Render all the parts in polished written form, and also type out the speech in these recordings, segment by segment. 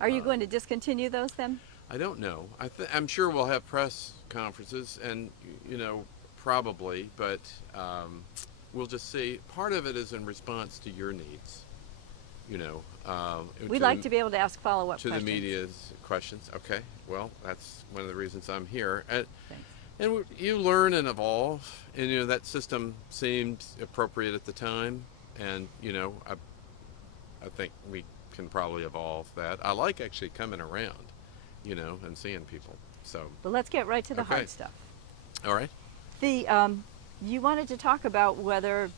Are you going to discontinue those then? I don't know. I'm sure we'll have press conferences, and probably, but we'll just see. Part of it is in response to your needs. You know, We'd like to be able to ask follow-up to questions. the media's questions. Okay, well, that's one of the reasons I'm here. Thanks. And you learn and evolve, and that system seemed appropriate at the time, and I think we can probably evolve that. I like actually coming around, and seeing people. So, But let's get right to the Okay. hard stuff. all right. You wanted to talk about whether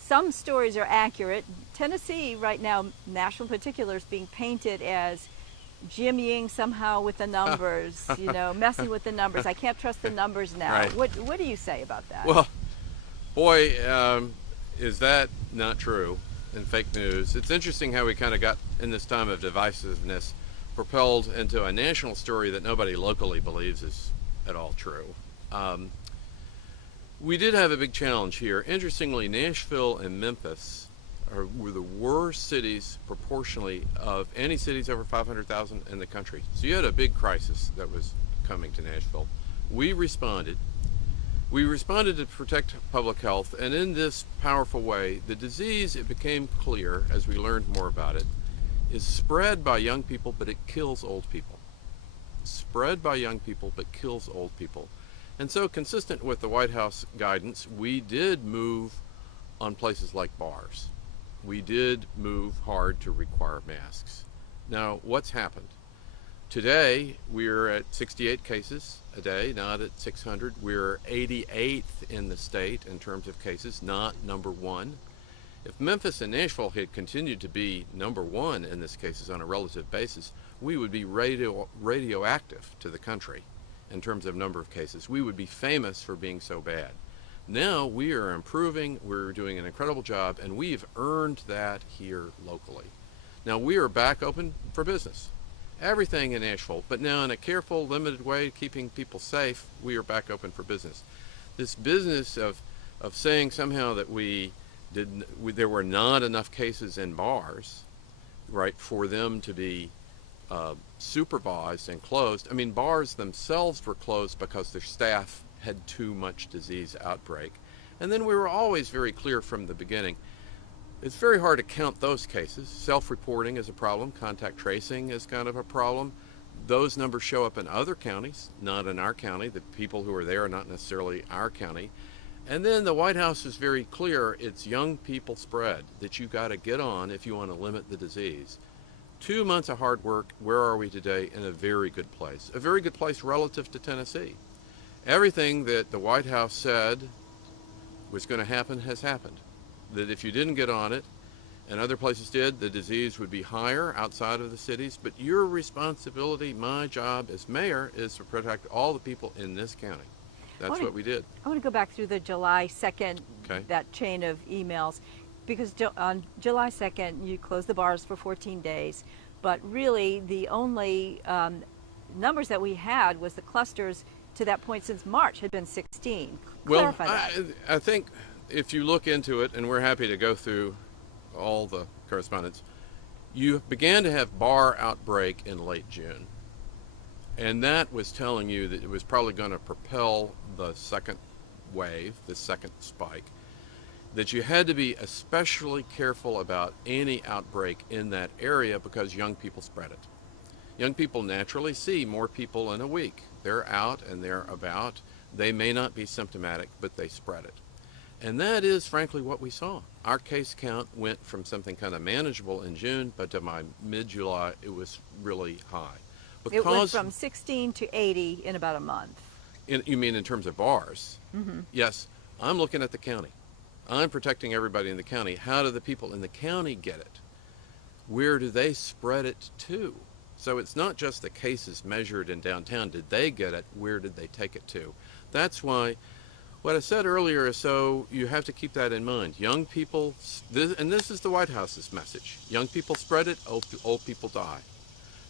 some stories are accurate. Tennessee right now, national particulars, being painted as jimmying somehow with the numbers, messing with the numbers. I can't trust the numbers now. Right. What do you say about that? Well, boy, is that not true in fake news. It's interesting how we kind of got, in this time of divisiveness, propelled into a national story that nobody locally believes is at all true. We did have a big challenge here. Interestingly, Nashville and Memphis were the worst cities proportionally of any cities over 500,000 in the country. So you had a big crisis that was coming to Nashville. We responded. We responded to protect public health, and in this powerful way, the disease, it became clear as we learned more about it, is spread by young people, but it kills old people. Spread by young people, but kills old people. And so, consistent with the White House guidance, we did move on places like bars. We did move hard to require masks. Now, what's happened? Today, we're at 68 cases a day, not at 600. We're 88th in the state in terms of cases, not number one. If Memphis and Nashville had continued to be number one in this cases on a relative basis, we would be radioactive to the country in terms of number of cases. We would be famous for being so bad. Now we are improving, we're doing an incredible job, and we've earned that here locally. Now we are back open for business. Everything in Nashville, but now in a careful, limited way, keeping people safe, we are back open for business. This business of saying somehow that there were not enough cases in bars, right, for them to be supervised and closed. I mean, bars themselves were closed because their staff had too much disease outbreak. And then we were always very clear from the beginning, it's very hard to count those cases. Self-reporting is a problem. Contact tracing is kind of a problem. Those numbers show up in other counties, not in our county. The people who are there are not necessarily our county. And then the White House is very clear, it's young people spread that you got to get on if you want to limit the disease. 2 months of hard work, where are we today? In a very good place. A very good place relative to Tennessee. Everything that the White House said was going to happen has happened. That if you didn't get on it, and other places did, the disease would be higher outside of the cities. But your responsibility, my job as mayor, is to protect all the people in this county. That's what we did. I want to go back through the July 2nd, Okay. that chain of emails, because on July 2nd, you closed the bars for 14 days, but really the only numbers that we had was the clusters to that point since March had been 16. Well, Clarify that. I think if you look into it, and we're happy to go through all the correspondence, you began to have bar outbreak in late June. And that was telling you that it was probably going to propel the second wave, the second spike, that you had to be especially careful about any outbreak in that area because young people spread it. Young people naturally see more people in a week. They're out and they're about. They may not be symptomatic, but they spread it. And that is frankly what we saw. Our case count went from something kind of manageable in June, but to my mid-July, it was really high. It went from 16 to 80 in about a month. You mean in terms of bars? Mm-hmm. Yes. I'm looking at the county. I'm protecting everybody in the county. How do the people in the county get it? Where do they spread it to? So it's not just the cases measured in downtown. Did they get it? Where did they take it to? That's why what I said earlier is, so you have to keep that in mind. Young people, and this is the White House's message, young people spread it, old people die.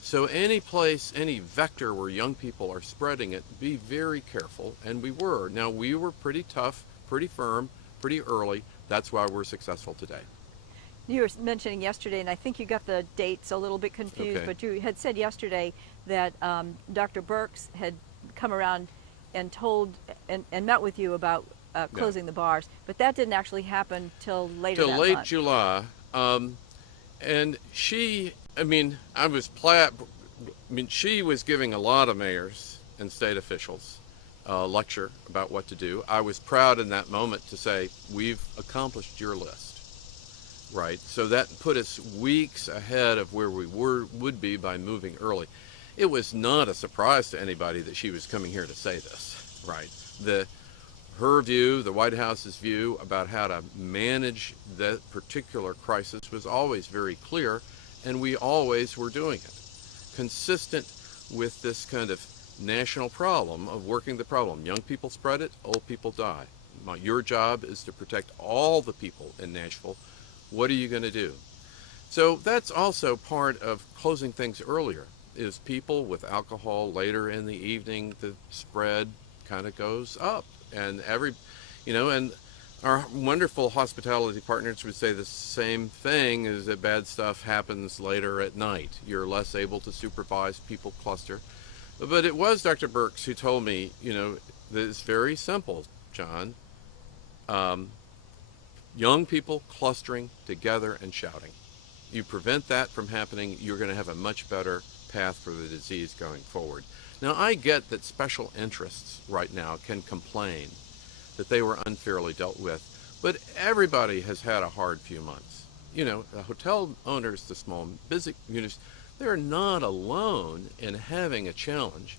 So any place, any vector where young people are spreading it, be very careful, and we were. Now, we were pretty tough, pretty firm, pretty early. That's why we're successful today. You were mentioning yesterday, and I think you got the dates a little bit confused, Okay. but you had said yesterday that Dr. Birx had come around and told and met with you about closing the bars, but that didn't actually happen till later Till that late month. July. And she, I mean, I was plat. I mean, she was giving a lot of mayors and state officials a lecture about what to do. I was proud in that moment to say, we've accomplished your list, right? So that put us weeks ahead of where we would be by moving early. It was not a surprise to anybody that she was coming here to say this, right? Her view, the White House's view about how to manage that particular crisis was always very clear, and we always were doing it. Consistent with this kind of national problem of working the problem. Young people spread it, old people die. Your job is to protect all the people in Nashville. What are you going to do? So that's also part of closing things earlier, is people with alcohol later in the evening, the spread kind of goes up. And and our wonderful hospitality partners would say the same thing, is that bad stuff happens later at night. You're less able to supervise, people cluster. But it was Dr. Birx who told me, that it's very simple, John. Young people clustering together and shouting. You prevent that from happening, you're going to have a much better path for the disease going forward. Now, I get that special interests right now can complain that they were unfairly dealt with, but everybody has had a hard few months. The hotel owners, the small business communities, they're not alone in having a challenge,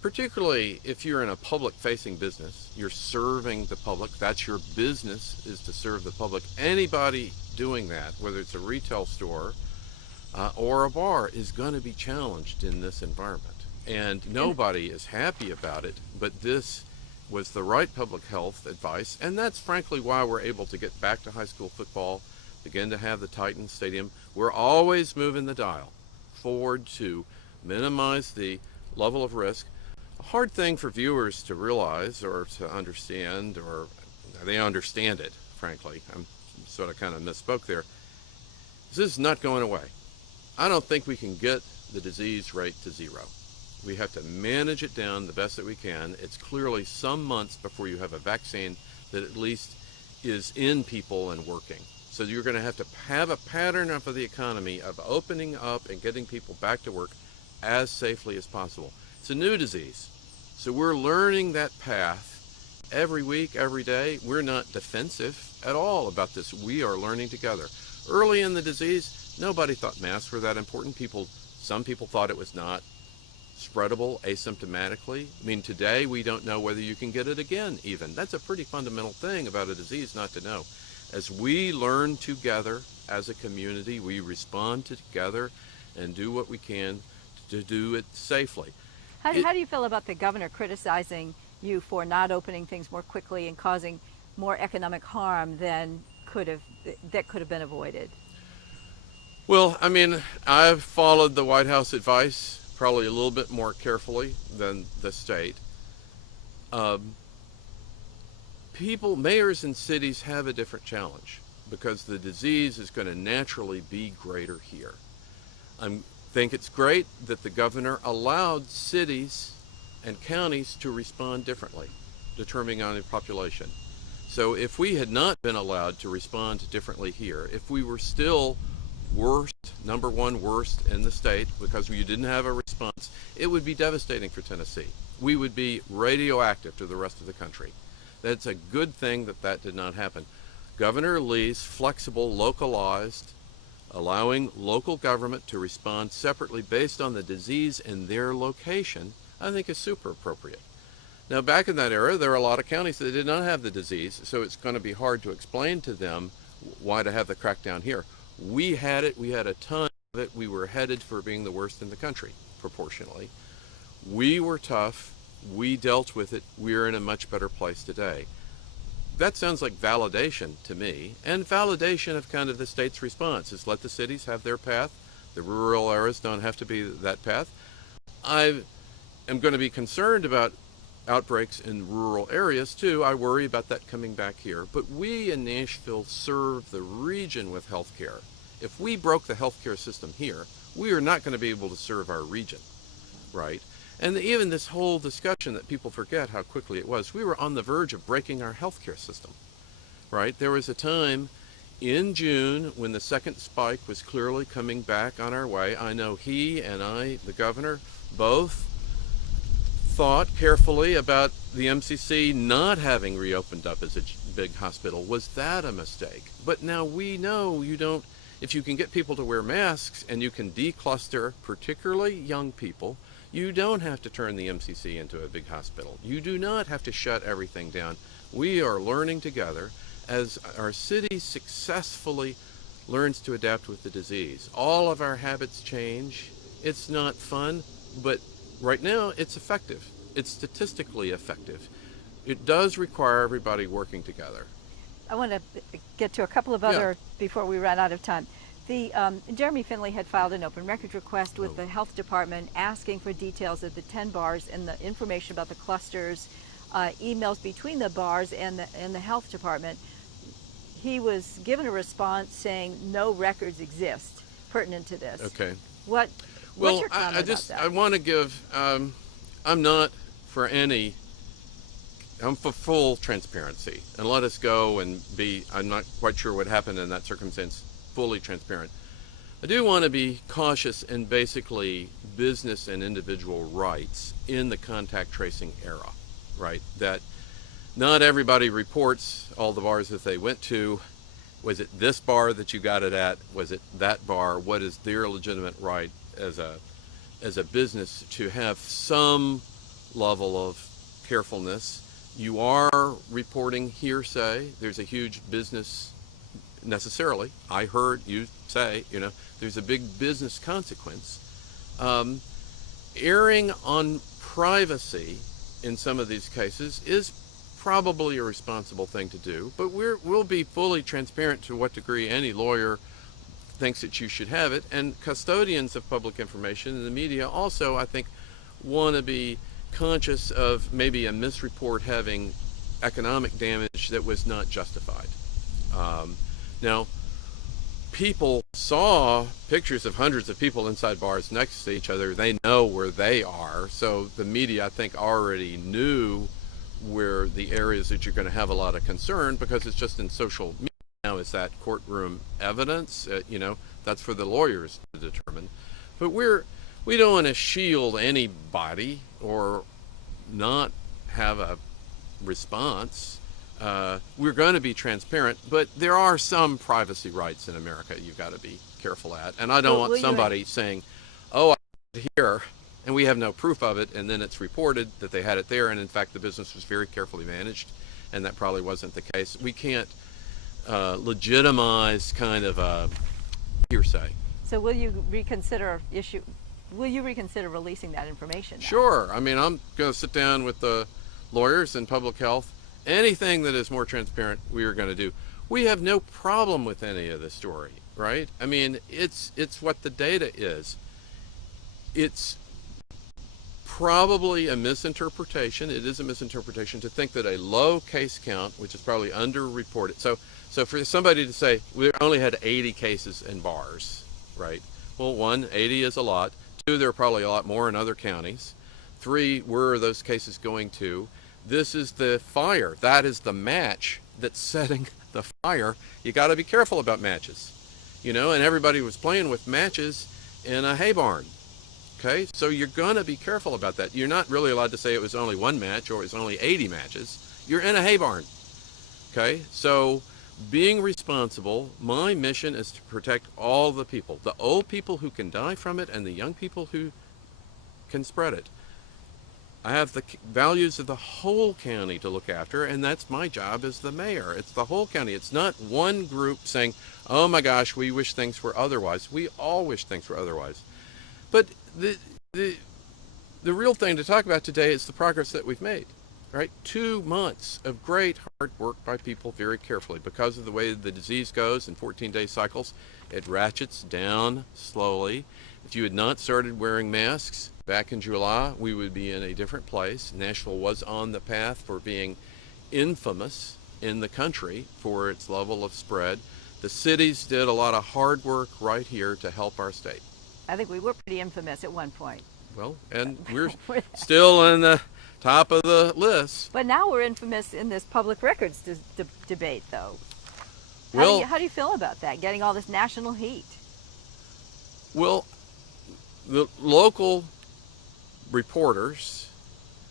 particularly if you're in a public-facing business. You're serving the public. That's your business, is to serve the public. Anybody doing that, whether it's a retail store or a bar, is going to be challenged in this environment. And nobody is happy about it, but this was the right public health advice, and that's frankly why we're able to get back to high school football, begin to have the Titan Stadium. We're always moving the dial forward to minimize the level of risk. A hard thing for viewers to realize or to understand, or they understand it, frankly. I'm sort of kind of misspoke there. This is not going away. I don't think we can get the disease rate to zero. We have to manage it down the best that we can. It's clearly some months before you have a vaccine that at least is in people and working. So you're going to have a pattern of the economy of opening up and getting people back to work as safely as possible. It's a new disease. So we're learning that path every week, every day. We're not defensive at all about this. We are learning together. Early in the disease, nobody thought masks were that important. Some people thought it was not spreadable asymptomatically. I mean, today we don't know whether you can get it again even. That's a pretty fundamental thing about a disease not to know. As we learn together as a community, we respond together and do what we can to do it safely. How do you feel about the governor criticizing you for not opening things more quickly and causing more economic harm than could have been avoided? Well, I mean, I've followed the White House advice probably a little bit more carefully than the state. Mayors in cities have a different challenge because the disease is going to naturally be greater here. I think it's great that the governor allowed cities and counties to respond differently, determining on the population. So if we had not been allowed to respond differently here, if we were still number one worst in the state because we didn't have a response, it would be devastating for Tennessee. We would be radioactive to the rest of the country. That's a good thing that did not happen. Governor Lee's flexible, localized, allowing local government to respond separately based on the disease in their location, I think is super appropriate. Now, back in that era, there are a lot of counties that did not have the disease, so it's going to be hard to explain to them why to have the crackdown here. We had it. We had a ton of it. We were headed for being the worst in the country, proportionally. We were tough. We dealt with it. We're in a much better place today. That sounds like validation to me, and validation of kind of the state's response is let the cities have their path. The rural areas don't have to be that path. I am going to be concerned about outbreaks in rural areas too. I worry about that coming back here. But we in Nashville serve the region with health care. If we broke the healthcare system here, we are not going to be able to serve our region, right? And even this whole discussion that people forget how quickly it was, we were on the verge of breaking our healthcare system, right? There was a time in June when the second spike was clearly coming back on our way. I know he and I, the governor, both thought carefully about the MCC not having reopened up as a big hospital. Was that a mistake? But now we know you don't, if you can get people to wear masks and you can decluster, particularly young people, you don't have to turn the MCC into a big hospital. You do not have to shut everything down. We are learning together as our city successfully learns to adapt with the disease. All of our habits change. It's not fun, but right now it's effective. It's statistically effective. It does require everybody working together. I want to get to a couple of other before we run out of time. Jeremy Finley had filed an open records request with the health department asking for details of the 10 bars and the information about the clusters, emails between the bars and the health department. He was given a response saying no records exist pertinent to this. Okay. What's your comment about that? I want to give, I'm not for any, I'm for full transparency, and let us go and be, I'm not quite sure what happened in that circumstance, fully transparent. I do want to be cautious in basically business and individual rights in the contact tracing era, right? That not everybody reports all the bars that they went to. Was it this bar that you got it at? Was it that bar? What is their legitimate right as a business to have some level of carefulness? You are reporting hearsay. There's a huge business necessarily. I heard you say, there's a big business consequence. Erring on privacy in some of these cases is probably a responsible thing to do, but we'll be fully transparent to what degree any lawyer thinks that you should have it. And custodians of public information and the media also, I think, want to be conscious of maybe a misreport having economic damage that was not justified. Now, people saw pictures of hundreds of people inside bars next to each other. They know where they are. So the media, I think, already knew where the areas that you're going to have a lot of concern, because it's just in social media now. Is that courtroom evidence? That's for the lawyers to determine. But we don't want to shield anybody or not have a response. We're going to be transparent, but there are some privacy rights in America you've got to be careful at. And I don't want somebody saying, oh, I had it here, and we have no proof of it, and then it's reported that they had it there, and in fact the business was very carefully managed, and that probably wasn't the case. We can't legitimize kind of a hearsay. So will you reconsider releasing that information now? Sure. I mean, I'm going to sit down with the lawyers in public health. Anything that is more transparent, we are going to do. We have no problem with any of the story, right? I mean, it's what the data is. It's probably a misinterpretation. It is a misinterpretation to think that a low case count, which is probably underreported. So for somebody to say we only had 80 cases in bars, right? Well, 1, 80 is a lot. 2, there are probably a lot more in other counties. 3, where are those cases going to? This is the fire. That is the match that's setting the fire. You got to be careful about matches, and everybody was playing with matches in a hay barn. Okay, so you're going to be careful about that. You're not really allowed to say it was only 1 match or it was only 80 matches. You're in a hay barn. Okay, so being responsible, my mission is to protect all the people, the old people who can die from it and the young people who can spread it. I have the values of the whole county to look after, and that's my job as the mayor. It's the whole county. It's not one group saying, oh my gosh, we wish things were otherwise. We all wish things were otherwise. But the real thing to talk about today is the progress that we've made, right? 2 months of great hard work by people very carefully. Because of the way the disease goes in 14-day cycles, it ratchets down slowly. If you had not started wearing masks, back in July, we would be in a different place. Nashville was on the path for being infamous in the country for its level of spread. The cities did a lot of hard work right here to help our state. I think we were pretty infamous at one point. Well, and we're still in the top of the list. But now we're infamous in this public records debate, though. Well, How do you feel about that, getting all this national heat? Well, the local reporters,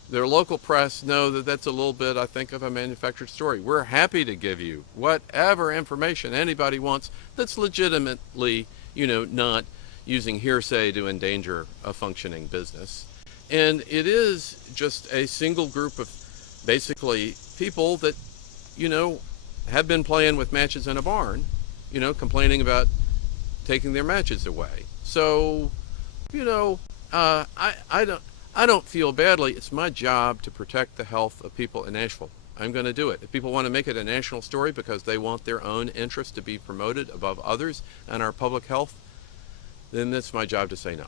their local press know that that's a little bit, I think, of a manufactured story. We're happy to give you whatever information anybody wants that's legitimately, not using hearsay to endanger a functioning business. And it is just a single group of basically people that, have been playing with matches in a barn, complaining about taking their matches away. So, I don't feel badly. It's my job to protect the health of people in Nashville. I'm going to do it. If people want to make it a national story because they want their own interests to be promoted above others and our public health, then it's my job to say no.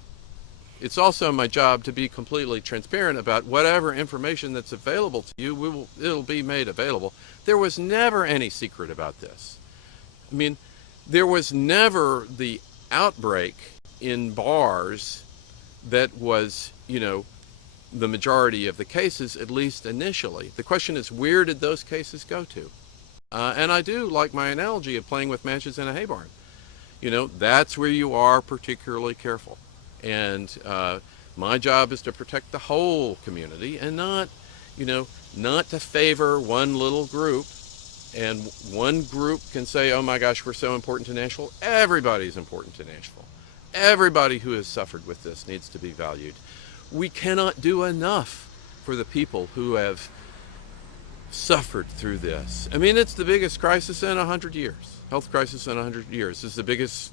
It's also my job to be completely transparent about whatever information that's available to you. It'll be made available. There was never any secret about this. I mean, there was never the outbreak in bars that was, the majority of the cases, at least initially. The question is, where did those cases go to? And I do like my analogy of playing with matches in a hay barn. That's where you are particularly careful. And my job is to protect the whole community and not to favor one little group. And one group can say, oh my gosh, we're so important to Nashville. Everybody's important to Nashville. Everybody who has suffered with this needs to be valued. We cannot do enough for the people who have suffered through this. I mean, it's the biggest crisis in 100 years. Health crisis in 100 years. This is the biggest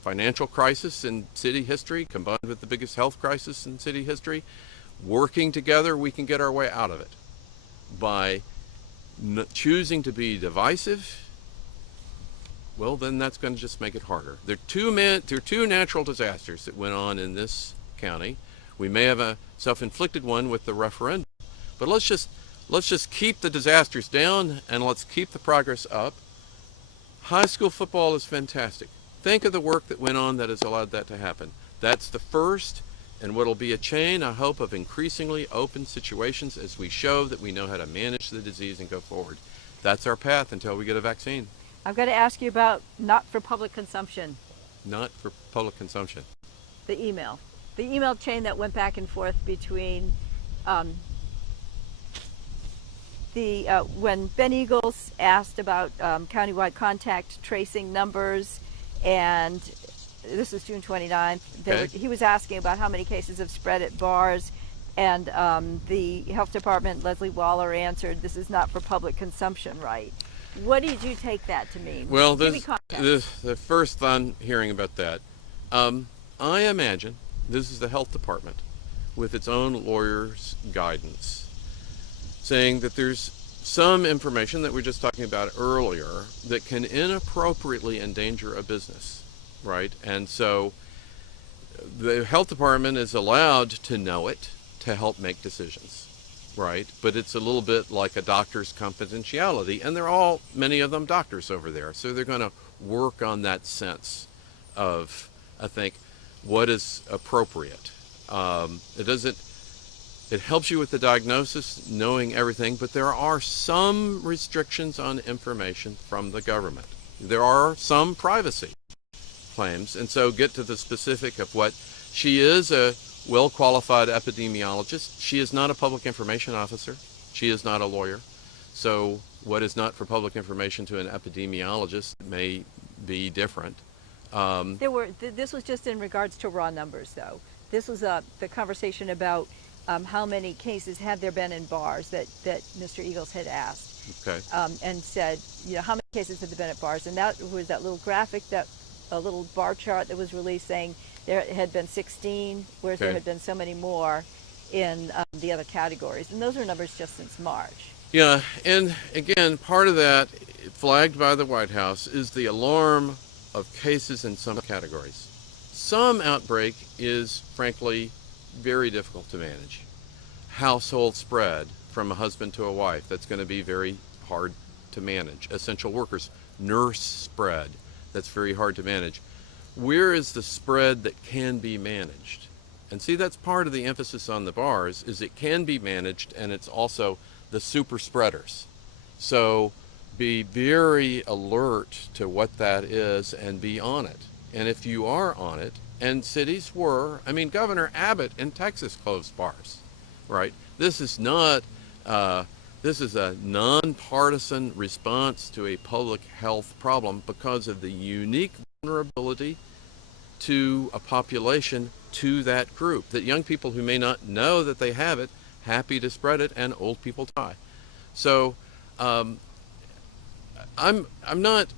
financial crisis in city history, combined with the biggest health crisis in city history. Working together, we can get our way out of it. By choosing to be divisive, well, then that's going to just make it harder. There are two natural disasters that went on in this county. We may have a self-inflicted one with the referendum, but let's just keep the disasters down and let's keep the progress up. High school football is fantastic. Think of the work that went on that has allowed that to happen. That's the first and what'll be a chain, I hope, of increasingly open situations as we show that we know how to manage the disease and go forward. That's our path until we get a vaccine. I've got to ask you about not for public consumption. Not for public consumption. The email chain that went back and forth between when Ben Eagles asked about countywide contact tracing numbers, and this was June 29th. Okay. He was asking about how many cases have spread at bars, and the health department, Leslie Waller, answered, this is not for public consumption, right? What did you take that to mean? Well, Give me context. the first I'm hearing about that, I imagine this is the health department with its own lawyer's guidance saying that there's some information that we were just talking about earlier that can inappropriately endanger a business, right? And so the health department is allowed to know it to help make decisions, right? But it's a little bit like a doctor's confidentiality, and many of them doctors over there, so they're going to work on that sense of, I think, what is appropriate. It helps you with the diagnosis, knowing everything, but there are some restrictions on information from the government. There are some privacy claims, and so get to the specific of what she is, a well-qualified epidemiologist. She is not a public information officer. She is not a lawyer. So what is not for public information to an epidemiologist may be different. This was just in regards to raw numbers, though. This was the conversation about how many cases had there been in bars that Mr. Eagles had asked. Okay. And said, how many cases had there been at bars? And that was that little graphic, a little bar chart that was released saying there had been 16, whereas there had been so many more in the other categories. And those are numbers just since March. Yeah, and again, part of that, flagged by the White House, is the alarm of cases in some categories. Some outbreak is, frankly, very difficult to manage. Household spread from a husband to a wife, that's going to be very hard to manage. Essential workers, nurse spread, that's very hard to manage. Where is the spread that can be managed? And see, that's part of the emphasis on the bars, is it can be managed, and it's also the super spreaders. So be very alert to what that is and be on it. And if you are on it, and cities were, I mean, Governor Abbott in Texas closed bars, right? This is not, this is a nonpartisan response to a public health problem because of the unique vulnerability to a population, to that group, that young people who may not know that they have it, happy to spread it, and old people die. So I'm not,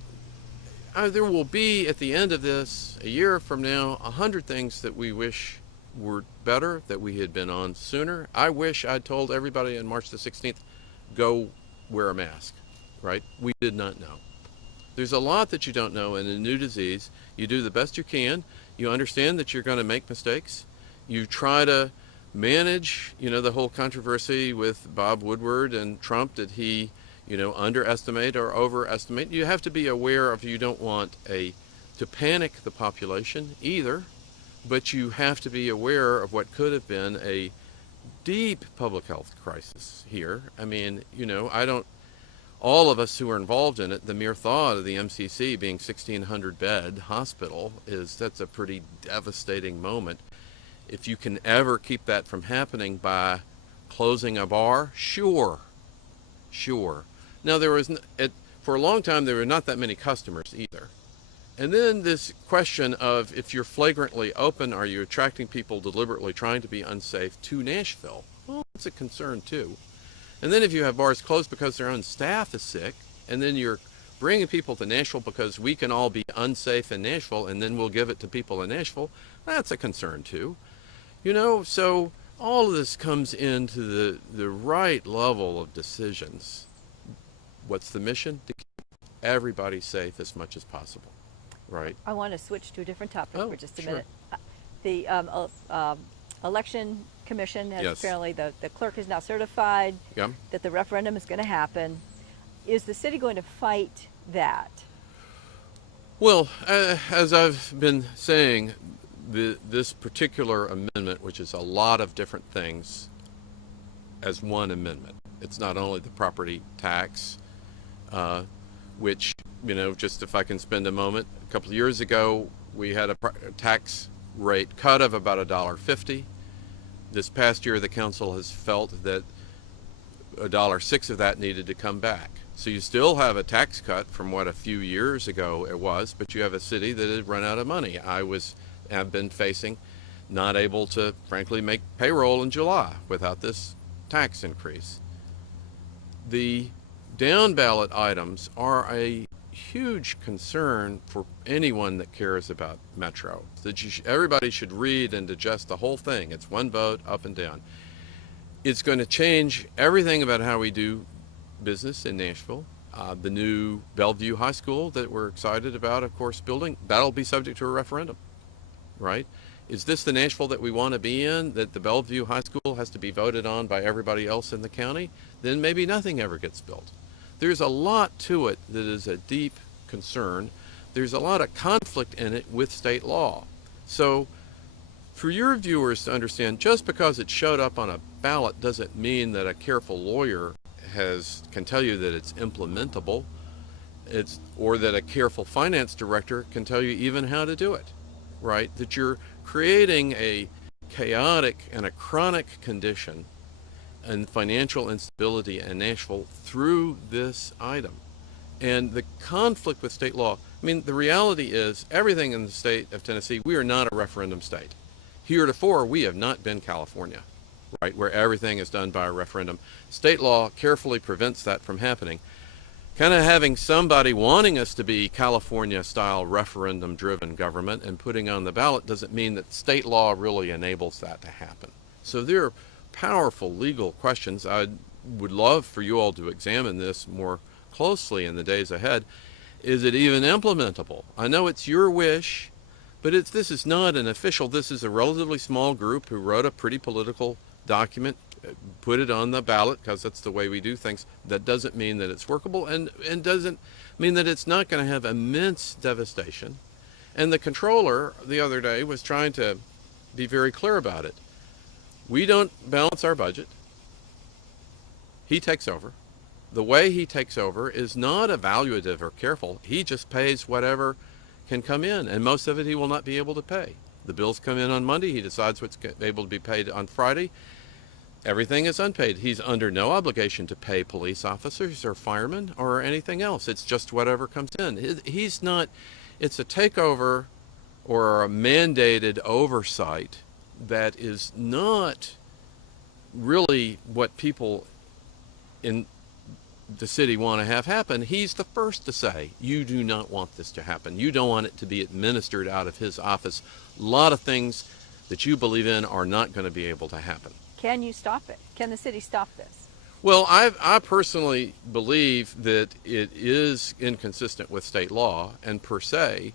there will be at the end of this, a year from now, 100 things that we wish were better, that we had been on sooner. I wish I'd told everybody on March the 16th, go wear a mask, right? We did not know. There's a lot that you don't know in a new disease. You do the best you can. You understand that you're going to make mistakes. You try to manage, you know, the whole controversy with Bob Woodward and Trump, that he, you know, underestimate or overestimate. You have to be aware of, you don't want to panic the population either, but you have to be aware of what could have been a deep public health crisis here. I mean, you know, all of us who are involved in it, the mere thought of the MCC being 1,600 bed hospital that's a pretty devastating moment. If you can ever keep that from happening by closing a bar, sure. Now for a long time there were not that many customers either. And then this question of, if you're flagrantly open, are you attracting people deliberately trying to be unsafe to Nashville? Well, that's a concern too. And then if you have bars closed because their own staff is sick, and then you're bringing people to Nashville because we can all be unsafe in Nashville, and then we'll give it to people in Nashville, that's a concern too. You know, so all of this comes into the right level of decisions. What's the mission? To keep everybody safe as much as possible, right? I want to switch to a different topic for just a sure. minute. The election commission has apparently, the clerk is now certified that the referendum is going to happen. Is the city going to fight that? Well, as I've been saying, this particular amendment, which is a lot of different things, as one amendment. It's not only the property tax, which, you know, just if I can spend a moment, a couple of years ago, we had a tax rate cut of about $1.50. This past year, the council has felt that $1.06 of that needed to come back. So you still have a tax cut from what a few years ago it was, but you have a city that had run out of money. Have been facing not able to, frankly, make payroll in July without this tax increase. The down ballot items are a huge concern for anyone that cares about Metro. That everybody should read and digest the whole thing. It's one vote up and down. It's going to change everything about how we do business in Nashville. The new Bellevue High School that we're excited about, of course, building, that'll be subject to a referendum, right? Is this the Nashville that we want to be in, that the Bellevue High School has to be voted on by everybody else in the county? Then maybe nothing ever gets built. There's a lot to it that is a deep concern. There's a lot of conflict in it with state law. So for your viewers to understand, just because it showed up on a ballot doesn't mean that a careful lawyer can tell you that it's implementable, or that a careful finance director can tell you even how to do it, right? That you're creating a chaotic and a chronic condition and financial instability in Nashville through this item. And the conflict with state law, I mean, the reality is everything in the state of Tennessee, we are not a referendum state. Heretofore, we have not been California, right, where everything is done by a referendum. State law carefully prevents that from happening. Kind of having somebody wanting us to be California-style referendum-driven government and putting on the ballot doesn't mean that state law really enables that to happen. So there are powerful legal questions. I would love for you all to examine this more closely in the days ahead. Is it even implementable? I know it's your wish But this is not an official, this is a relatively small group who wrote a pretty political document, put it on the ballot because that's the way we do things. That doesn't mean that it's workable and doesn't mean that it's not going to have immense devastation. And the controller the other day was trying to be very clear about it. We don't balance our budget. He takes over. The way he takes over is not evaluative or careful. He just pays whatever can come in, and most of it he will not be able to pay. The bills come in on Monday. He decides what's able to be paid on Friday. Everything is unpaid. He's under no obligation to pay police officers or firemen or anything else. It's just whatever comes in. He's not, it's a takeover or a mandated oversight that is not really what people in the city want to have happen. He's the first to say, you do not want this to happen. You don't want it to be administered out of his office. A lot of things that you believe in are not going to be able to happen. Can you stop it? Can the city stop this? Well, I personally believe that it is inconsistent with state law, and per se,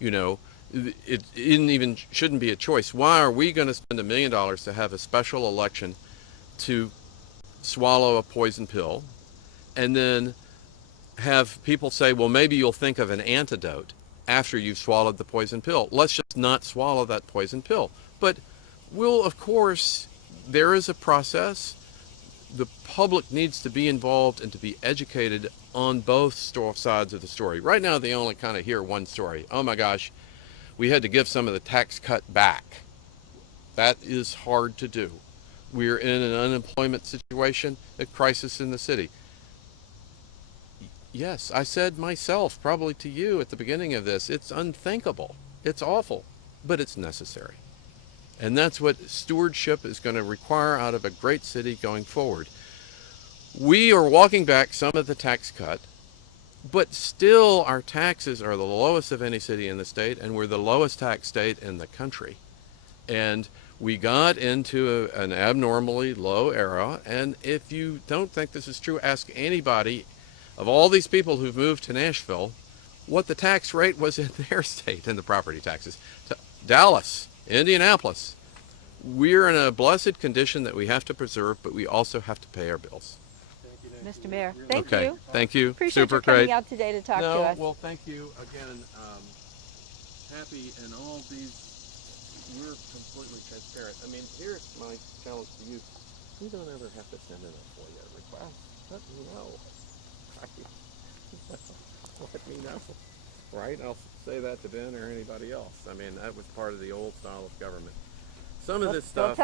you know, it even shouldn't be a choice. Why are we going to spend $1 million to have a special election to swallow a poison pill and then have people say, well, maybe you'll think of an antidote after you've swallowed the poison pill? Let's just not swallow that poison pill. But we'll, of course, there is a process. The public needs to be involved and to be educated on both sides of the story. Right now, they only kind of hear one story. Oh my gosh, we had to give some of the tax cut back. That is hard to do. We're in an unemployment situation, a crisis in the city. Yes, I said myself, probably to you at the beginning of this, it's unthinkable. It's awful, but it's necessary. And that's what stewardship is going to require out of a great city going forward. We are walking back some of the tax cut, but still our taxes are the lowest of any city in the state, and we're the lowest tax state in the country. And we got into an abnormally low era, and if you don't think this is true, ask anybody of all these people who've moved to Nashville what the tax rate was in their state and the property taxes. Dallas, Indianapolis, we're in a blessed condition that we have to preserve, but we also have to pay our bills. Mr. Mayor, thank Okay, you. thank you. Appreciate Super you coming great. out today to talk to us. Well, thank you again. Happy and all these, we're completely transparent. I mean, here's my challenge to you. We don't ever have to send in a FOIA request. Let me know. Let me know. Right? I'll say that to Ben or anybody else. I mean, that was part of the old style of government. Some of this stuff.